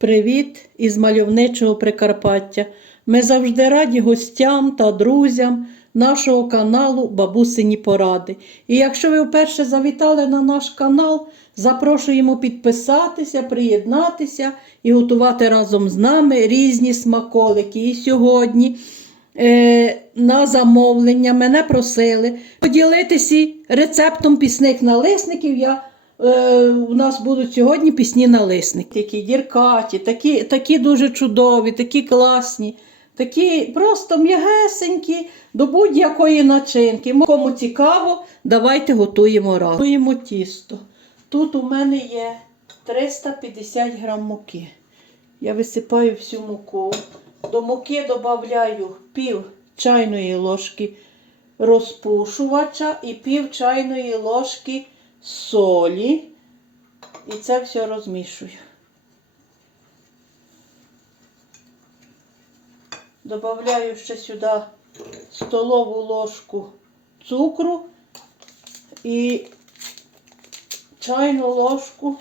Привіт із мальовничого Прикарпаття. Ми завжди раді гостям та друзям нашого каналу Бабусині Поради. І якщо ви вперше завітали на наш канал, запрошуємо підписатися, приєднатися і готувати разом з нами різні смаколики. І сьогодні е, на замовлення мене просили поділитися рецептом пісних налисників. Я Е, у нас будуть сьогодні пісні налисники, такі діркаті, такі, такі дуже чудові, такі класні, такі просто м'ягесенькі до будь-якої начинки. Кому цікаво, давайте готуємо разом. Готуємо тісто. Тут у мене є 350 грам муки. Я висипаю всю муку. До муки додаю пів чайної ложки розпушувача і пів чайної ложки солі. І це все розмішую. Добавляю ще сюди столову ложку цукру і чайну ложку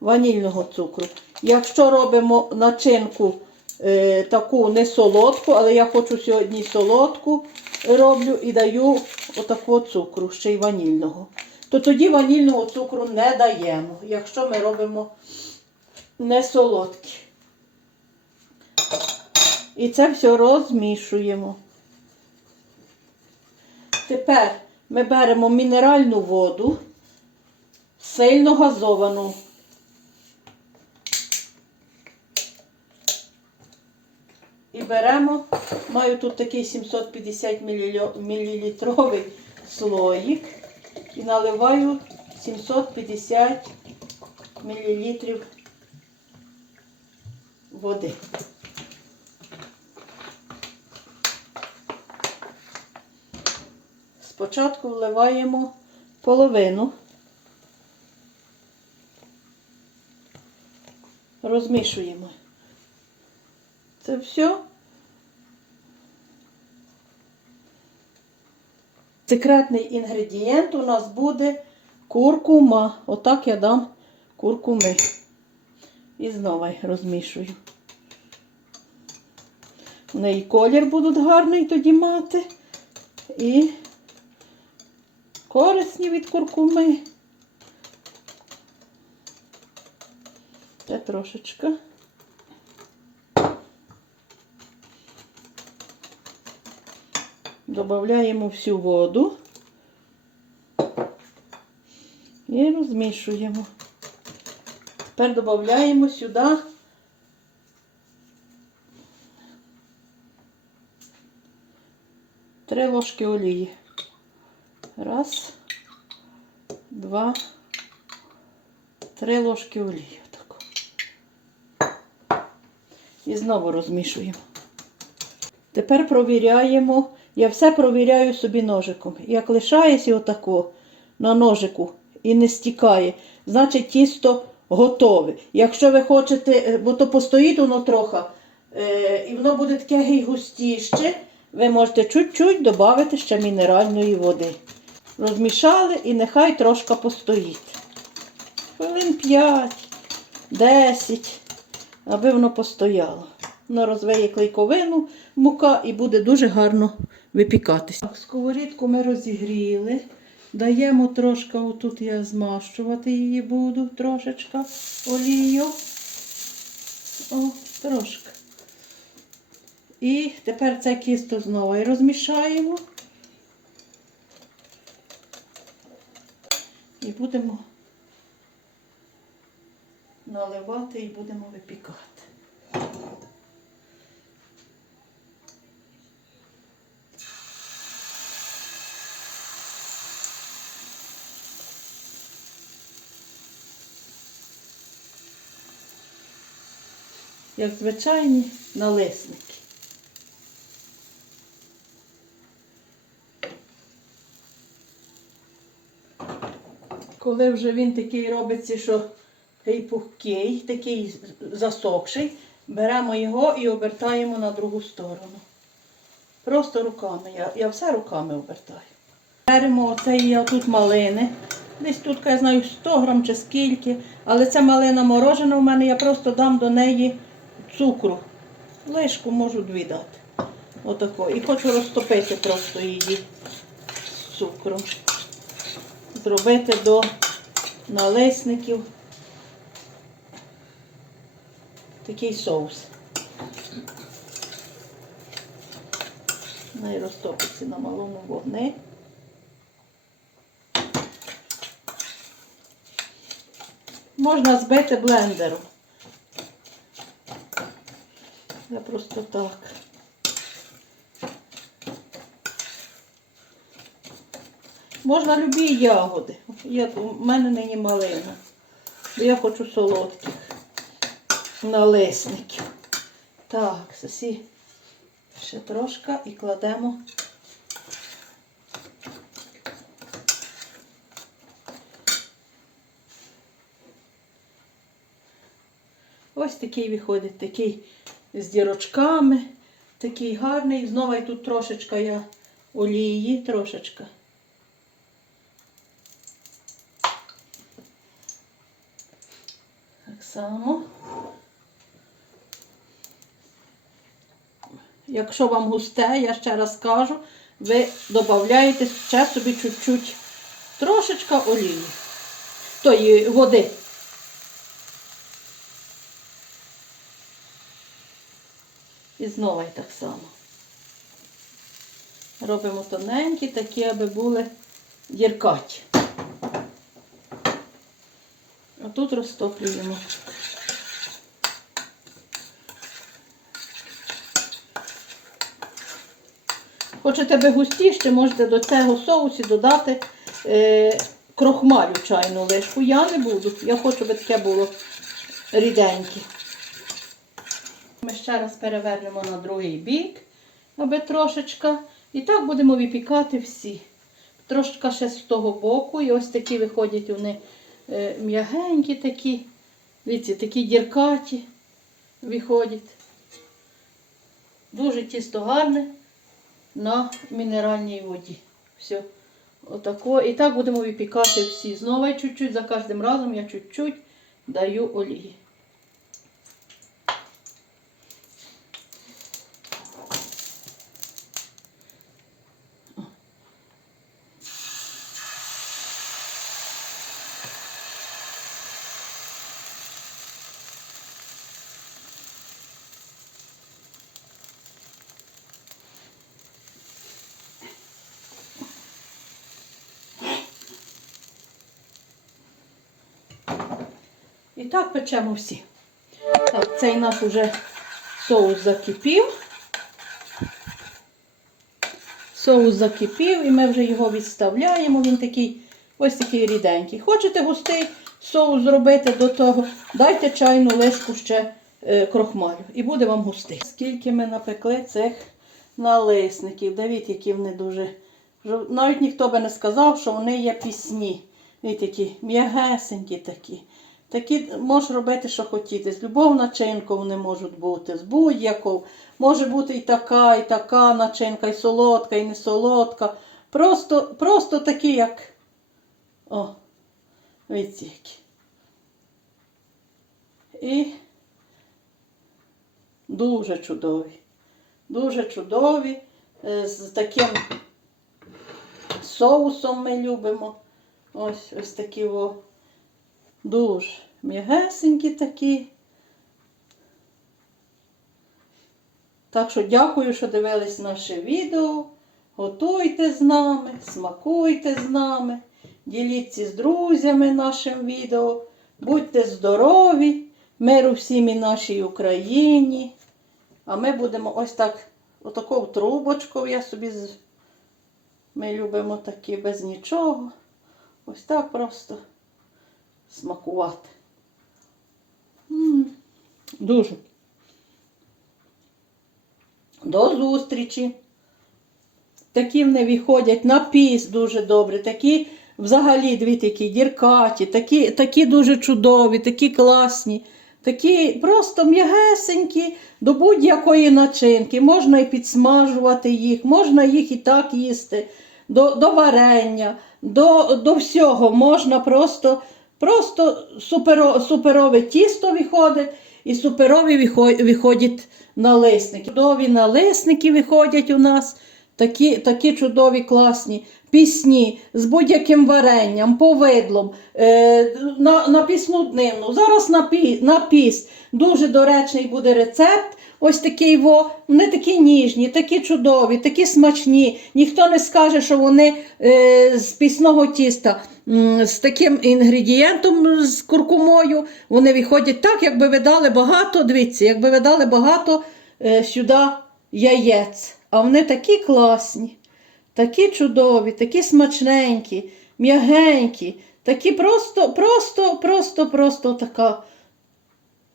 ванільного цукру. Якщо робимо начинку е, таку не солодку, але я хочу сьогодні солодку роблю і даю отакого цукру, ще й ванільного. То тоді ванільного цукру не даємо, якщо ми робимо не солодкі. І це все розмішуємо. Тепер ми беремо мінеральну воду, сильно газовану. І беремо, маю тут такий 750 мл слоїк і наливаю 750 мл води. Спочатку вливаємо половину, розмішуємо. Це все. Секретний інгредієнт у нас буде куркума. Отак я дам куркуми. І знову розмішую. У неї колір будуть гарний тоді мати. І корисні від куркуми. Це трошечка. Додаємо всю воду і розмішуємо. Тепер додаємо сюди три ложки олії. Раз, два, три ложки олії. Отако. І знову розмішуємо. Тепер провіряємо. Я все провіряю собі ножиком. Як лишається отако на ножику і не стікає, значить тісто готове. Якщо ви хочете, е, бо то постоїть воно трохи, е, і воно буде таке густіще, ви можете чуть-чуть додати ще мінеральної води. Розмішали і нехай трошки постоїть. Хвилин 5, 10, аби воно постояло. Воно розвиє клейковину, мука і буде дуже гарно випікатися. Сковорідку ми розігріли. Даємо трошки, отут я змащувати її буду, трошечка олію. О, трошки. І тепер це кісто знову і розмішаємо. І будемо наливати і будемо випікати. Як звичайні налисники. Коли вже він такий робиться, що такий пухкий, такий засохший, беремо його і обертаємо на другу сторону. Просто руками. Я, я все руками обертаю. Беремо оцей тут малини. Десь тут, я знаю, 100 грам чи скільки. Але це малина морожена в мене, я просто дам до неї цукру. Лишку можу дві дати. Отако. І хочу розтопити просто її з цукром. Зробити до налисників такий соус. Най розтопиться на малому вогні. Можна збити блендером. Я просто так. Можна любі ягоди. Я, у мене нині малина. Бо я хочу солодких налисників. Так, сосі ще трошки і кладемо. Ось такий виходить, такий з дірочками, такий гарний. Знову і тут трошечка я олії, трошечка. Так само. Якщо вам густе, я ще раз кажу, ви додаєте ще собі чуть-чуть трошечка олії. Тої води. І знову так само. Робимо тоненькі, такі, аби були діркаті. А тут розтоплюємо. Хочете би густіше, можете до цього соусу додати е, крохмалю чайну лишку. Я не буду. Я хочу, би таке було ріденьке. Ми ще раз перевернемо на другий бік, аби трошечка. І так будемо випікати всі. Трошечка ще з того боку. І ось такі виходять вони е, м'ягенькі такі. Дивіться, такі діркаті виходять. Дуже тісто гарне на мінеральній воді. Все. Отако. І так будемо випікати всі. Знову чуть-чуть, за кожним разом я чуть-чуть даю олії. І так печемо всі. Так, цей наш уже соус закипів. Соус закипів і ми вже його відставляємо. Він такий ось такий ріденький. Хочете густий соус зробити до того, дайте чайну лишку ще е, крохмалю. І буде вам густий. Скільки ми напекли цих налисників. Дивіться, які вони дуже. Навіть ніхто би не сказав, що вони є пісні. Дивіться, які м'ягесенькі такі. Такі можеш робити, що хотіти. З любов начинку вони можуть бути, з будь-якою. Може бути і така, і така начинка, і солодка, і не солодка. Просто, просто такі, як. О, які. І дуже чудові. Дуже чудові. е, З таким соусом ми любимо. Ось ось такі о. Дуже м'ягесенькі такі. Так що дякую, що дивились наше відео. Готуйте з нами, смакуйте з нами, діліться з друзями нашим відео. Будьте здорові, миру всім і нашій Україні. А ми будемо ось так, отаку трубочку я собі. Ми любимо такі без нічого. Ось так просто смакувати. М, Дуже. До зустрічі. Такі в вони виходять на піс дуже добре. Такі взагалі дві такі діркаті, такі, такі дуже чудові, такі класні, такі просто м'ягесенькі до будь-якої начинки. Можна і підсмажувати їх, можна їх і так їсти. до, до варення, до, до всього можна просто, просто суперо, суперове тісто виходить і суперові вихо- виходять налисники. Чудові налисники виходять у нас. Такі, такі чудові класні пісні з будь-яким варенням, повидлом, е, на, на пісну днину. Зараз на, пі, на піс. Дуже доречний буде рецепт. Ось такий во, вони такі ніжні, такі чудові, такі смачні. Ніхто не скаже, що вони е, з пісного тіста. З таким інгредієнтом, з куркумою, вони виходять так, якби ви дали багато, дивіться, якби ви дали багато е, сюди яєць. А вони такі класні, такі чудові, такі смачненькі, м'ягенькі, такі просто, просто, просто, просто така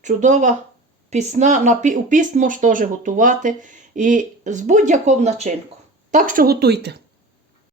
чудова пісна. На, у піст можеш теж готувати і з будь-якого начинку. Так що готуйте.